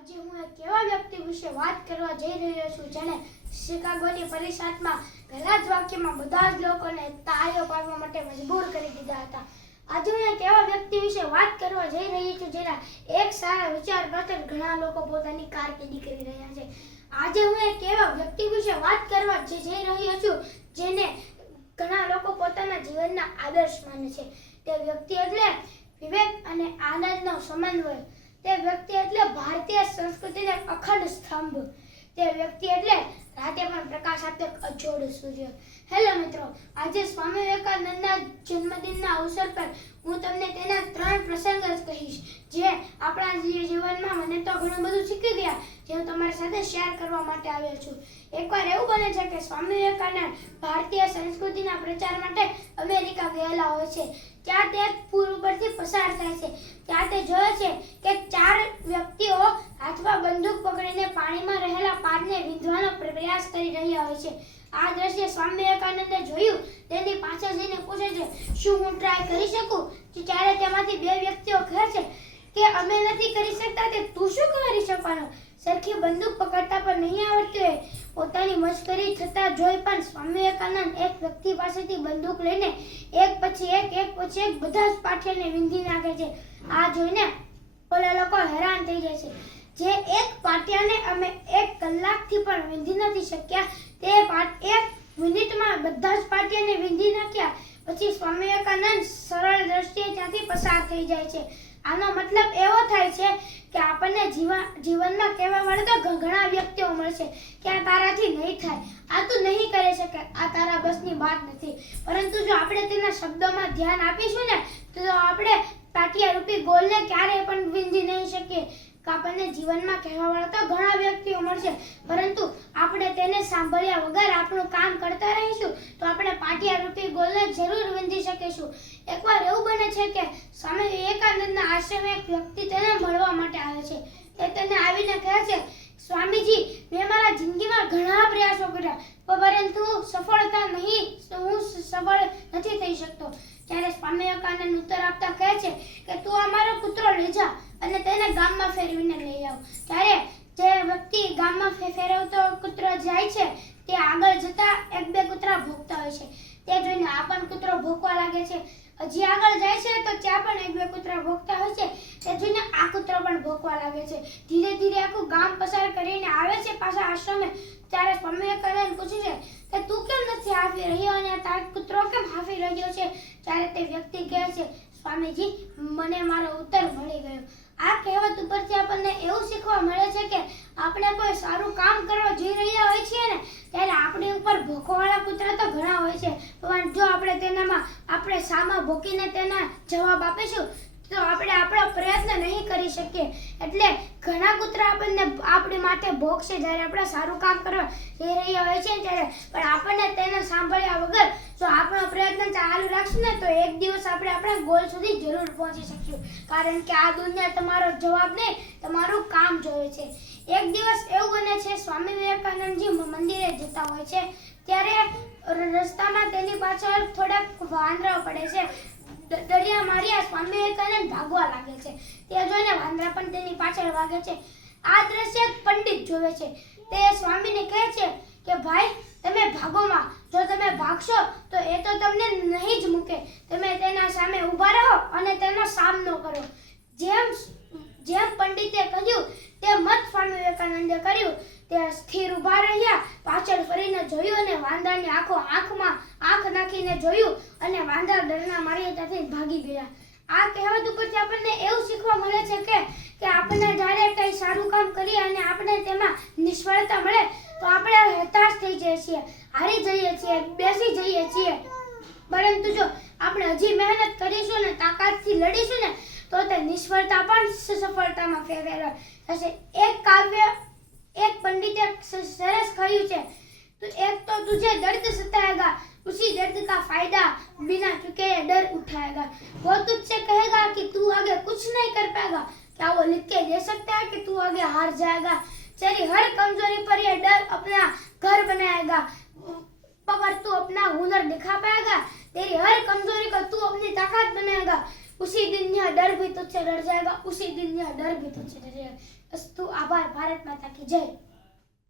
આજે હું એક એવા વ્યક્તિ વિશે વાત કરવા જઈ રહ્યો છું જેને શિકાગોની પરિષદમાં પહેલા જ વાક્યમાં બધા જ લોકોને તાળીઓ પાડવા માટે મજબૂર કરી દીધા હતા. આજે હું એક એવા વ્યક્તિ વિશે વાત કરવા જઈ રહી છું જેના એક સારા વિચાર પાછળ ઘણા લોકો પોતાની કારકિર્દી કરી રહ્યા છે. આજે હું એક એવા વ્યક્તિ વિશે વાત કરવા જઈ રહ્યો છું જેને ઘણા લોકો પોતાના જીવનના આદર્શ માને છે. તે વ્યક્તિ એટલે વિવેક અને આનંદનો સમન્વય. તે વ્યક્તિ એટલે ભારતીય સંસ્કૃતિનો અખંડ સ્તંભ. તે વ્યક્તિ એટલે રાતે પણ પ્રકાશ આપતો અજોડ સૂર્ય. હેલો મિત્રો, આજે સ્વામી વિવેકાનંદના જન્મદિનના અવસર પર હું તમને તેના 3 પ્રસંગ જ કહીશ જે આપણા જીવનમાં મને તો ઘણું બધું શીખી ગયા, જે હું તમારી સાથે શેર કરવા માટે આવ્યો છું. એકવાર એવું બને છે કે સ્વામી વિવેકાનંદ ભારતીય સંસ્કૃતિના પ્રચાર માટે અમેરિકા ગયેલા હોય છે. ત્યાં તે પુલ ઉપરથી પસાર થાય છે. ત્યાં તે જોયે છે કે 4 વ્યક્તિઓ હાથમાં બંદૂક પકડીને પાણીમાં રહેલા પાદને વીંધવાનો પ્રયાસ કરી રહ્યા હોય છે. આ દ્રશ્ય સ્વામી વિવેકાનંદે જોયું. તેની પાછળ જઈને પૂછે છે, શું હું ટ્રાય કરી શકું? ત્યારે તેમાંથી 2 વ્યક્તિઓ કહે છે કે અમે નથી કરી શકતા, તે તું શું કરી શકવાનો? સરખી બંદૂક પકડતા પણ નહીં આવડતી હોય. પોતાની મશ્કરી થતા જોઈ પણ સ્વામી વિવેકાનંદ એક વ્યક્તિ પાસેથી બંદૂક લઈને એક પછી એક બધા જ પાઠિયાને વીંધી નાખે છે. આ જોઈને ઓલા લોકો હેરાન થઈ જાય છે. જે એક પાટિયાને અમે 1 કલાકથી પણ વીંધી નથી શક્યા, તે 1 મિનિટમાં બધા જ પાટિયાને વીંધી નાખ્યા. પછી સ્વામી વિવેકાનંદ સરળ દ્રષ્ટિએ ત્યાંથી પસાર થઈ જાય છે. આનો મતલબ એવો થાય છે કે આપણને જીવનમાં કહેવા મળે તો ઘણા વ્યક્તિઓ મળશે કે આ તારાથી નહીં થાય, આ તું નહીં કરી શકે, આ તારા બસની વાત નથી. પરંતુ જો આપણે તેના શબ્દોમાં ધ્યાન આપીશું ને તો આપણે પાટિયા રૂપી ગોલને ક્યારેય પણ વીંધી નહીં શકીએ. આપણને જીવનમાં કહેવાવાળા તો ઘણા વ્યક્તિઓ મળશે, પરંતુ આપણે તેને સાંભળ્યા વગર આપણું કામ કરતા રહીશું તો આપણે પાટિયા રૂપી ગોલને જરૂર વીંધી શકીશું. એકવાર એવું બને છે કે સ્વામી વિવેકાનંદના આશ્રમે એક વ્યક્તિ તેને મળવા માટે આવે છે. તે તેને આવીને કહે છે, સ્વામીજી, મેં મારા જિંદગીમાં ઘણા પ્રયાસો કર્યા પરંતુ હું સફળ નથી થઈ શકતો. ત્યારે સ્વામી વિવેકાનંદ ઉત્તર આપતા કહે છે કે તું અમારો કૂતરો લઈ જા અને તેને ગામમાં ફેરવીને લઈ આવ. ત્યારે જે વ્યક્તિ ગામમાં ફેરવતો કૂતરો જાય છે તે આગળ જતા 1-2 કૂતરા ભોંકતા હોય છે. તે જોઈને આ પણ કૂતરો ભોંકવા લાગે છે. હજી આગળ જાય છે તો ત્યાં પણ 1-2 કૂતરા ભોંકતા હોય છે. તે જોઈને આ કૂતરો પણ ભોંકવા લાગે છે. ધીરે ધીરે આખું ગામ પસાર કરીને આવે છે પાછા આશ્રમે. ત્યારે સ્વામી વિવેકાનંદ પૂછે છે કે તું કેમ નથી હાંફી રહ્યો અને તારો કૂતરો કેમ હાંફી રહ્યો છે? ત્યારે તે વ્યક્તિ કહે છે, સ્વામીજી, મને મારો ઉત્તર મળી ગયો. આ કહેવત ઉપરથી આપણને એવું શીખવા મળે છે કે આપણે કોઈ સારું કામ કરવા જઈ રહ્યા હોય છીએ ને ત્યારે આપણી ઉપર ભોંકવાવાળા કૂતરા તો ઘણા હોય છે, પણ જો આપણે સામા ભોંકીને તેના જવાબ આપીશું તો આપણે આપણો પ્રયત્ન નહીં કરી શકીએ. એટલે ઘણા કૂતરા આપણને આપણી માટે ભોંકશે જ્યારે આપણે સારું કામ કરવા જઈ રહ્યા હોય છે ત્યારે, પણ આપણને તેને સાંભળ્યા વગર જો આપણો પ્રયત્ન ચાલુ રાખશું ને તો એક દિવસ આપણે આપણા ગોલ સુધી જરૂર પહોંચી શકીશું. કારણ કે આ દુનિયા તમારો જવાબ નહીં, તમારું કામ જોવે છે. એક દિવસ એવું બને છે, સ્વામી વિવેકાનંદજી મંદિરે જતા હોય છે ત્યારે રસ્તામાં તેની પાછળ થોડાક વાંદરાઓ પડે છે. દરિયા માર્યા સ્વામી વિવેકાનંદ ભાગવા લાગે છે. તે જોઈને વાંદરા પણ તેની પાછળ ભાગે છે. આ દ્રશ્ય પંડિત જોવે છે. તે સ્વામીને કહે છે કે ભાઈ, તમે ભાગોમાં, જો તમે ભાગશો તો એ તો તમને નહીં જ મૂકે. તમે તેના સામે ઊભા રહો અને તેનો સામનો કરો. જેમ પંડિતે કહ્યું તેમ જ સ્વામી વિવેકાનંદે કર્યું. તે સ્થિર ઊભા રહ્યા, પાછળ ફરીને જોયું અને વાંદરાની આંખમાં આંખ નાખીને જોયું અને વાંદરા ડરના માર્યા ત્યાંથી ભાગી ગયા. આ કહેવત ઉપરથી આપણને એવું શીખવા મળે છે કે આપણને જ્યારે કંઈ સારું કામ કરીએ અને આપણે તેમાં નિષ્ફળતા મળે તો આપણે હતાશ થઈ જઈએ છીએ, હારી જઈએ છીએ, બેસી જઈએ છીએ. પરંતુ જો આપણે હજી મહેનત કરીશું ને તાકાતથી લડીશું ને તો તે નિષ્ફળતા પણ સફળતામાં ફેરવાઈ થશે. એક પંડિતે સરસ કહ્યું છે, એક તો તુझे दर्द सताएगा, उसी दर्द का फायदा बिना चुके डर उठाएगा. वो तुझसे कहेगा कि तू आगे कुछ नहीं कर पाएगा, क्या वो लिख के दे सकता है कि तू आगे हार जाएगा? तेरी हर कमजोरी पर ये डर अपना घर बनाएगा, पर तू अपना हुनर दिखा पाएगा. तेरी हर कमजोरी को तू अपनी ताकत बनाएगा. उसी दिन यह डर भी तुझसे डर जाएगा, उसी दिन यह डर भी तुझसे डर जाएगा। अस्तु, आभार। भारत माता की जय।